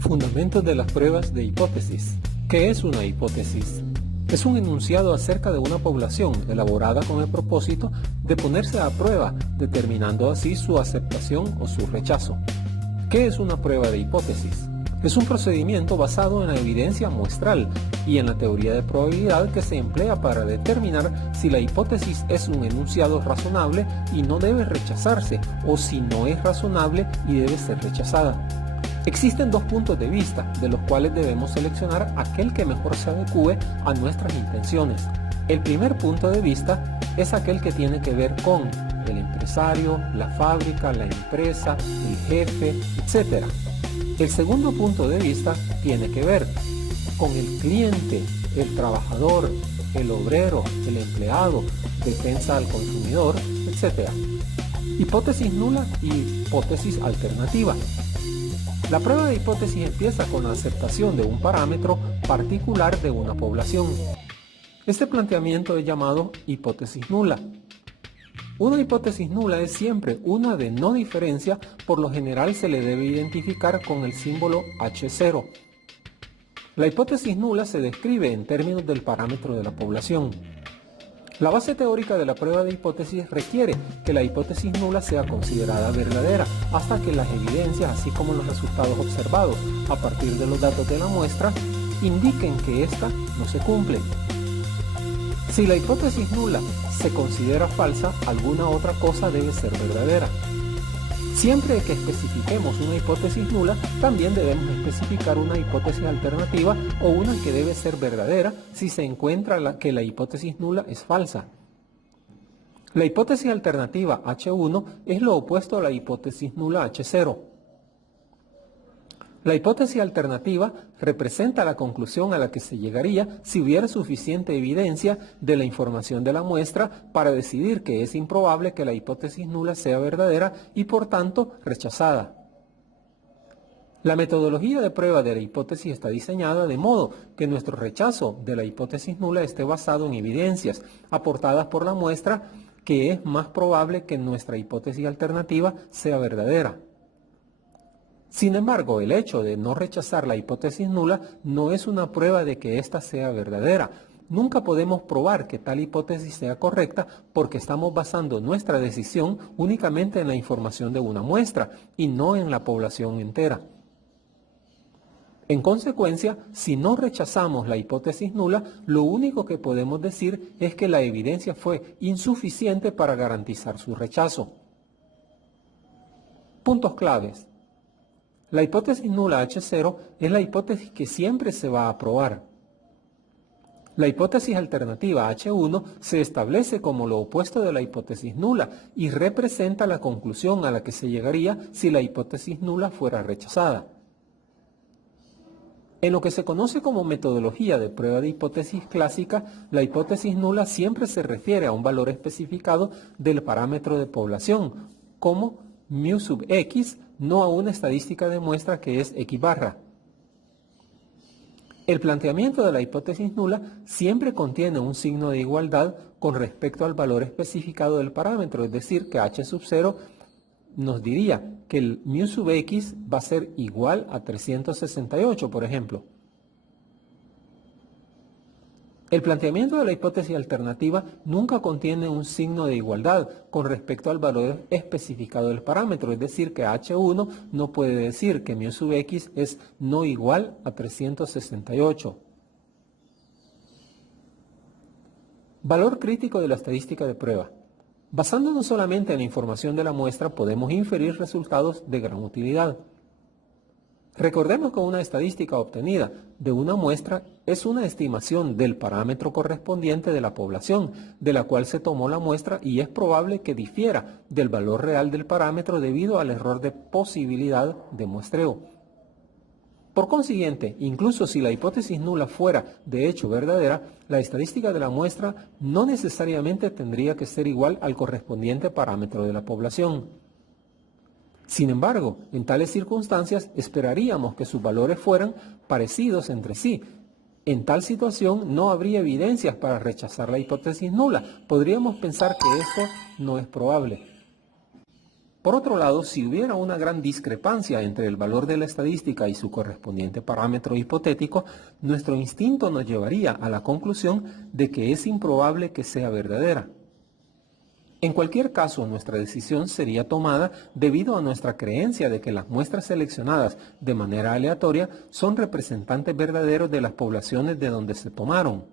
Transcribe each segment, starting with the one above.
Fundamentos de las pruebas de hipótesis. ¿Qué es una hipótesis? Es un enunciado acerca de una población elaborada con el propósito de ponerse a prueba, determinando así su aceptación o su rechazo. ¿Qué es una prueba de hipótesis? Es un procedimiento basado en la evidencia muestral y en la teoría de probabilidad que se emplea para determinar si la hipótesis es un enunciado razonable y no debe rechazarse, o si no es razonable y debe ser rechazada. Existen dos puntos de vista, de los cuales debemos seleccionar aquel que mejor se adecue a nuestras intenciones. El primer punto de vista es aquel que tiene que ver con el empresario, la fábrica, la empresa, el jefe, etc. El segundo punto de vista tiene que ver con el cliente, el trabajador, el obrero, el empleado, defensa al consumidor, etc. Hipótesis nula y hipótesis alternativa. La prueba de hipótesis empieza con la aceptación de un parámetro particular de una población. Este planteamiento es llamado hipótesis nula. Una hipótesis nula es siempre una de no diferencia, por lo general se le debe identificar con el símbolo H0. La hipótesis nula se describe en términos del parámetro de la población. La base teórica de la prueba de hipótesis requiere que la hipótesis nula sea considerada verdadera hasta que las evidencias, así como los resultados observados a partir de los datos de la muestra, indiquen que ésta no se cumple. Si la hipótesis nula se considera falsa, alguna otra cosa debe ser verdadera. Siempre que especifiquemos una hipótesis nula, también debemos especificar una hipótesis alternativa o una que debe ser verdadera si se encuentra que la hipótesis nula es falsa. La hipótesis alternativa H1 es lo opuesto a la hipótesis nula H0. La hipótesis alternativa representa la conclusión a la que se llegaría si hubiera suficiente evidencia de la información de la muestra para decidir que es improbable que la hipótesis nula sea verdadera y por tanto rechazada. La metodología de prueba de la hipótesis está diseñada de modo que nuestro rechazo de la hipótesis nula esté basado en evidencias aportadas por la muestra que es más probable que nuestra hipótesis alternativa sea verdadera. Sin embargo, el hecho de no rechazar la hipótesis nula no es una prueba de que ésta sea verdadera. Nunca podemos probar que tal hipótesis sea correcta porque estamos basando nuestra decisión únicamente en la información de una muestra y no en la población entera. En consecuencia, si no rechazamos la hipótesis nula, lo único que podemos decir es que la evidencia fue insuficiente para garantizar su rechazo. Puntos claves. La hipótesis nula H0 es la hipótesis que siempre se va a probar. La hipótesis alternativa H1 se establece como lo opuesto de la hipótesis nula y representa la conclusión a la que se llegaría si la hipótesis nula fuera rechazada. En lo que se conoce como metodología de prueba de hipótesis clásica, la hipótesis nula siempre se refiere a un valor especificado del parámetro de población, como mu sub x, no a una estadística de muestra que es x barra. El planteamiento de la hipótesis nula siempre contiene un signo de igualdad con respecto al valor especificado del parámetro, es decir, que h sub 0 nos diría que el mu sub x va a ser igual a 368, por ejemplo. El planteamiento de la hipótesis alternativa nunca contiene un signo de igualdad con respecto al valor especificado del parámetro, es decir, que H1 no puede decir que mu sub x es no igual a 368. Valor crítico de la estadística de prueba. Basándonos solamente en la información de la muestra, podemos inferir resultados de gran utilidad. Recordemos que una estadística obtenida de una muestra es una estimación del parámetro correspondiente de la población, de la cual se tomó la muestra y es probable que difiera del valor real del parámetro debido al error de posibilidad de muestreo. Por consiguiente, incluso si la hipótesis nula fuera de hecho verdadera, la estadística de la muestra no necesariamente tendría que ser igual al correspondiente parámetro de la población. Sin embargo, en tales circunstancias esperaríamos que sus valores fueran parecidos entre sí. En tal situación no habría evidencias para rechazar la hipótesis nula. Podríamos pensar que esto no es probable. Por otro lado, si hubiera una gran discrepancia entre el valor de la estadística y su correspondiente parámetro hipotético, nuestro instinto nos llevaría a la conclusión de que es improbable que sea verdadera. En cualquier caso, nuestra decisión sería tomada debido a nuestra creencia de que las muestras seleccionadas de manera aleatoria son representantes verdaderos de las poblaciones de donde se tomaron.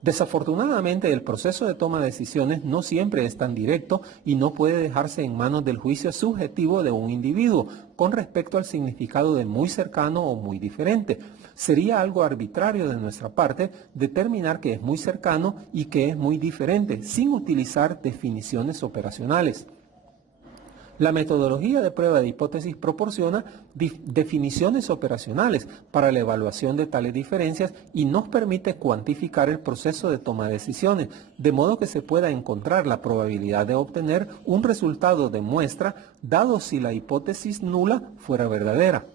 Desafortunadamente, el proceso de toma de decisiones no siempre es tan directo y no puede dejarse en manos del juicio subjetivo de un individuo con respecto al significado de muy cercano o muy diferente. Sería algo arbitrario de nuestra parte determinar que es muy cercano y que es muy diferente, sin utilizar definiciones operacionales. La metodología de prueba de hipótesis proporciona definiciones operacionales para la evaluación de tales diferencias y nos permite cuantificar el proceso de toma de decisiones, de modo que se pueda encontrar la probabilidad de obtener un resultado de muestra dado si la hipótesis nula fuera verdadera.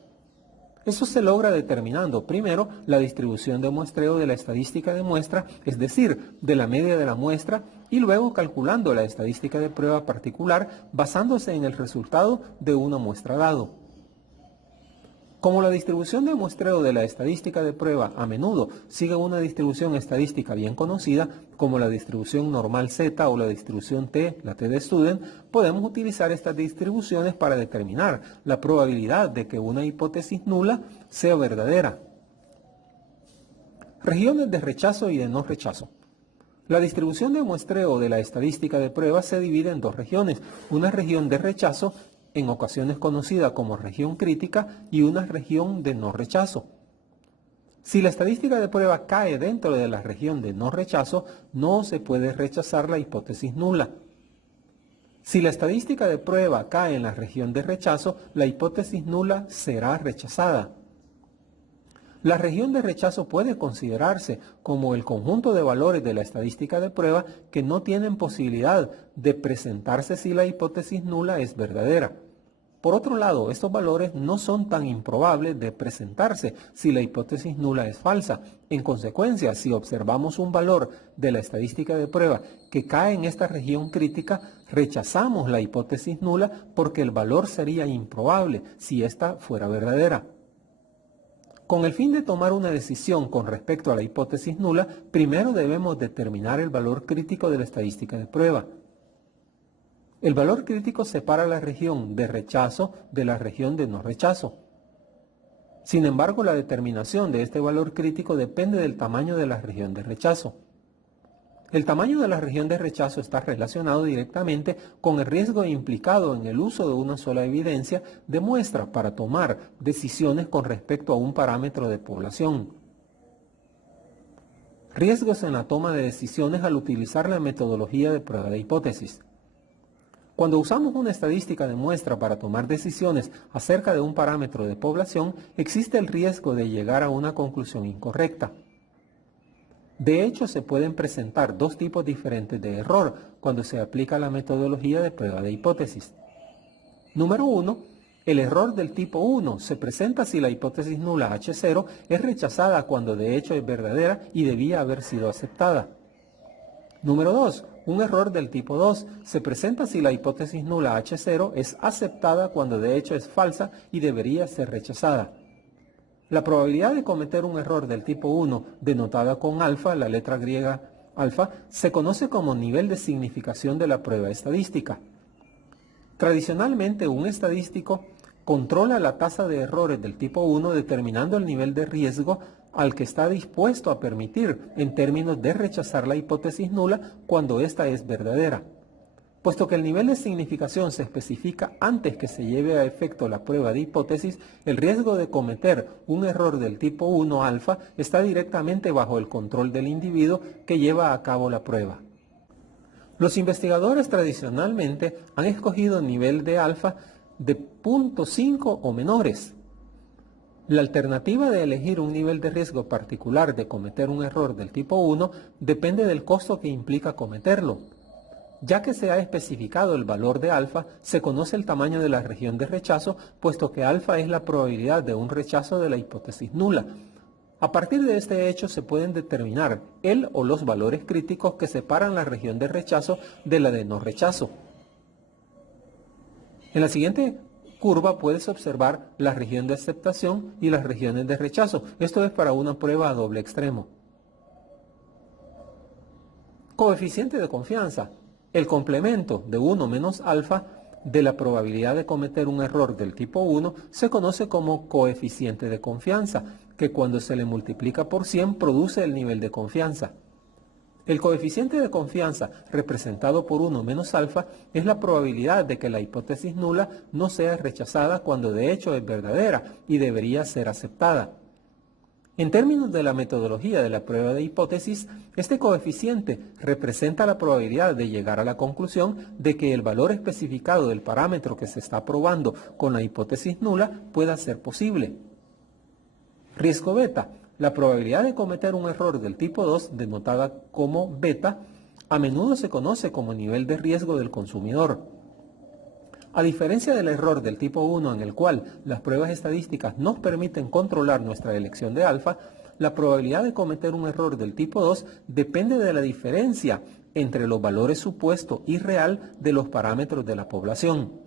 Eso se logra determinando primero la distribución de muestreo de la estadística de muestra, es decir, de la media de la muestra, y luego calculando la estadística de prueba particular basándose en el resultado de una muestra dado. Como la distribución de muestreo de la estadística de prueba a menudo sigue una distribución estadística bien conocida, como la distribución normal Z o la distribución T, la T de Student, podemos utilizar estas distribuciones para determinar la probabilidad de que una hipótesis nula sea verdadera. Regiones de rechazo y de no rechazo. La distribución de muestreo de la estadística de prueba se divide en dos regiones, una región de rechazo, en ocasiones conocida como región crítica, y una región de no rechazo. Si la estadística de prueba cae dentro de la región de no rechazo, no se puede rechazar la hipótesis nula. Si la estadística de prueba cae en la región de rechazo, la hipótesis nula será rechazada. La región de rechazo puede considerarse como el conjunto de valores de la estadística de prueba que no tienen posibilidad de presentarse si la hipótesis nula es verdadera. Por otro lado, estos valores no son tan improbables de presentarse si la hipótesis nula es falsa. En consecuencia, si observamos un valor de la estadística de prueba que cae en esta región crítica, rechazamos la hipótesis nula porque el valor sería improbable si ésta fuera verdadera. Con el fin de tomar una decisión con respecto a la hipótesis nula, primero debemos determinar el valor crítico de la estadística de prueba. El valor crítico separa la región de rechazo de la región de no rechazo. Sin embargo, la determinación de este valor crítico depende del tamaño de la región de rechazo. El tamaño de la región de rechazo está relacionado directamente con el riesgo implicado en el uso de una sola evidencia de muestra para tomar decisiones con respecto a un parámetro de población. Riesgos en la toma de decisiones al utilizar la metodología de prueba de hipótesis. Cuando usamos una estadística de muestra para tomar decisiones acerca de un parámetro de población, existe el riesgo de llegar a una conclusión incorrecta. De hecho, se pueden presentar dos tipos diferentes de error cuando se aplica la metodología de prueba de hipótesis. Número 1. El error del tipo 1 se presenta si la hipótesis nula H0 es rechazada cuando de hecho es verdadera y debía haber sido aceptada. Número 2. Un error del tipo 2 se presenta si la hipótesis nula H0 es aceptada cuando de hecho es falsa y debería ser rechazada. La probabilidad de cometer un error del tipo 1, denotada con alfa, la letra griega alfa, se conoce como nivel de significación de la prueba estadística. Tradicionalmente, un estadístico controla la tasa de errores del tipo 1 determinando el nivel de riesgo al que está dispuesto a permitir en términos de rechazar la hipótesis nula cuando ésta es verdadera. Puesto que el nivel de significación se especifica antes que se lleve a efecto la prueba de hipótesis, el riesgo de cometer un error del tipo 1 alfa está directamente bajo el control del individuo que lleva a cabo la prueba. Los investigadores tradicionalmente han escogido nivel de alfa de 0.5 o menores. La alternativa de elegir un nivel de riesgo particular de cometer un error del tipo 1 depende del costo que implica cometerlo. Ya que se ha especificado el valor de alfa, se conoce el tamaño de la región de rechazo, puesto que alfa es la probabilidad de un rechazo de la hipótesis nula. A partir de este hecho se pueden determinar el o los valores críticos que separan la región de rechazo de la de no rechazo. En la siguiente curva puedes observar la región de aceptación y las regiones de rechazo. Esto es para una prueba a doble extremo. Coeficiente de confianza. El complemento de 1 menos alfa de la probabilidad de cometer un error del tipo 1 se conoce como coeficiente de confianza, que cuando se le multiplica por 100 produce el nivel de confianza. El coeficiente de confianza representado por 1 menos alfa es la probabilidad de que la hipótesis nula no sea rechazada cuando de hecho es verdadera y debería ser aceptada. En términos de la metodología de la prueba de hipótesis, este coeficiente representa la probabilidad de llegar a la conclusión de que el valor especificado del parámetro que se está probando con la hipótesis nula pueda ser posible. Riesgo beta. La probabilidad de cometer un error del tipo 2, denotada como beta, a menudo se conoce como nivel de riesgo del consumidor. A diferencia del error del tipo 1 en el cual las pruebas estadísticas nos permiten controlar nuestra elección de alfa, la probabilidad de cometer un error del tipo 2 depende de la diferencia entre los valores supuesto y real de los parámetros de la población.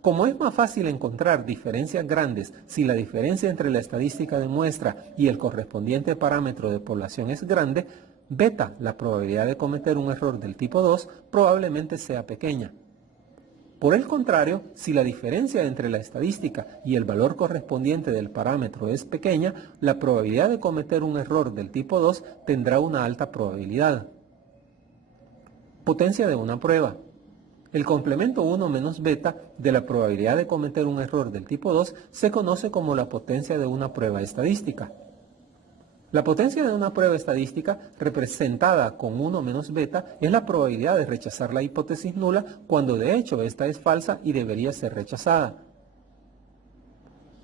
Como es más fácil encontrar diferencias grandes si la diferencia entre la estadística de muestra y el correspondiente parámetro de población es grande, beta, la probabilidad de cometer un error del tipo 2, probablemente sea pequeña. Por el contrario, si la diferencia entre la estadística y el valor correspondiente del parámetro es pequeña, la probabilidad de cometer un error del tipo 2 tendrá una alta probabilidad. Potencia de una prueba. El complemento 1 menos beta de la probabilidad de cometer un error del tipo 2 se conoce como la potencia de una prueba estadística. La potencia de una prueba estadística, representada con 1 menos beta, es la probabilidad de rechazar la hipótesis nula cuando de hecho esta es falsa y debería ser rechazada.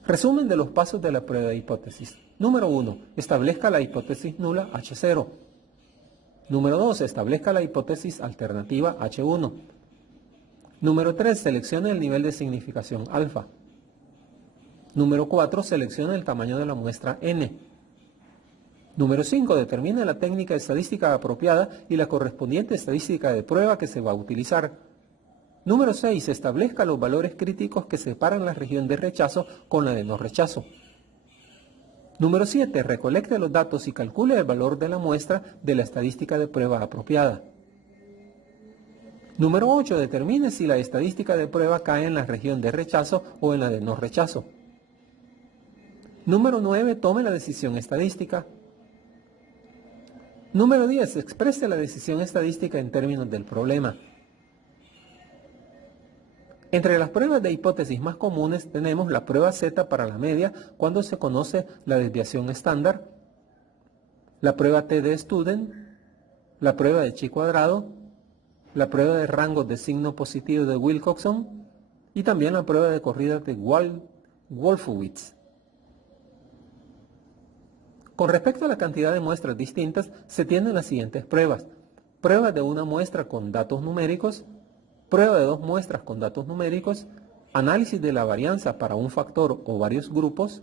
Resumen de los pasos de la prueba de hipótesis. Número 1. Establezca la hipótesis nula H0. Número 2. Establezca la hipótesis alternativa H1. Número 3. Seleccione el nivel de significación alfa. Número 4. Seleccione el tamaño de la muestra N. Número 5. Determine la técnica estadística apropiada y la correspondiente estadística de prueba que se va a utilizar. Número 6. Establezca los valores críticos que separan la región de rechazo con la de no rechazo. Número 7. Recolecte los datos y calcule el valor de la muestra de la estadística de prueba apropiada. Número 8. Determine si la estadística de prueba cae en la región de rechazo o en la de no rechazo. Número 9. Tome la decisión estadística. Número 10. Exprese la decisión estadística en términos del problema. Entre las pruebas de hipótesis más comunes tenemos la prueba Z para la media cuando se conoce la desviación estándar, la prueba T de Student, la prueba de chi cuadrado, la prueba de rangos de signo positivo de Wilcoxon y también la prueba de corrida de Wolfowitz. Con respecto a la cantidad de muestras distintas, se tienen las siguientes pruebas. Prueba de una muestra con datos numéricos, prueba de dos muestras con datos numéricos, análisis de la varianza para un factor o varios grupos,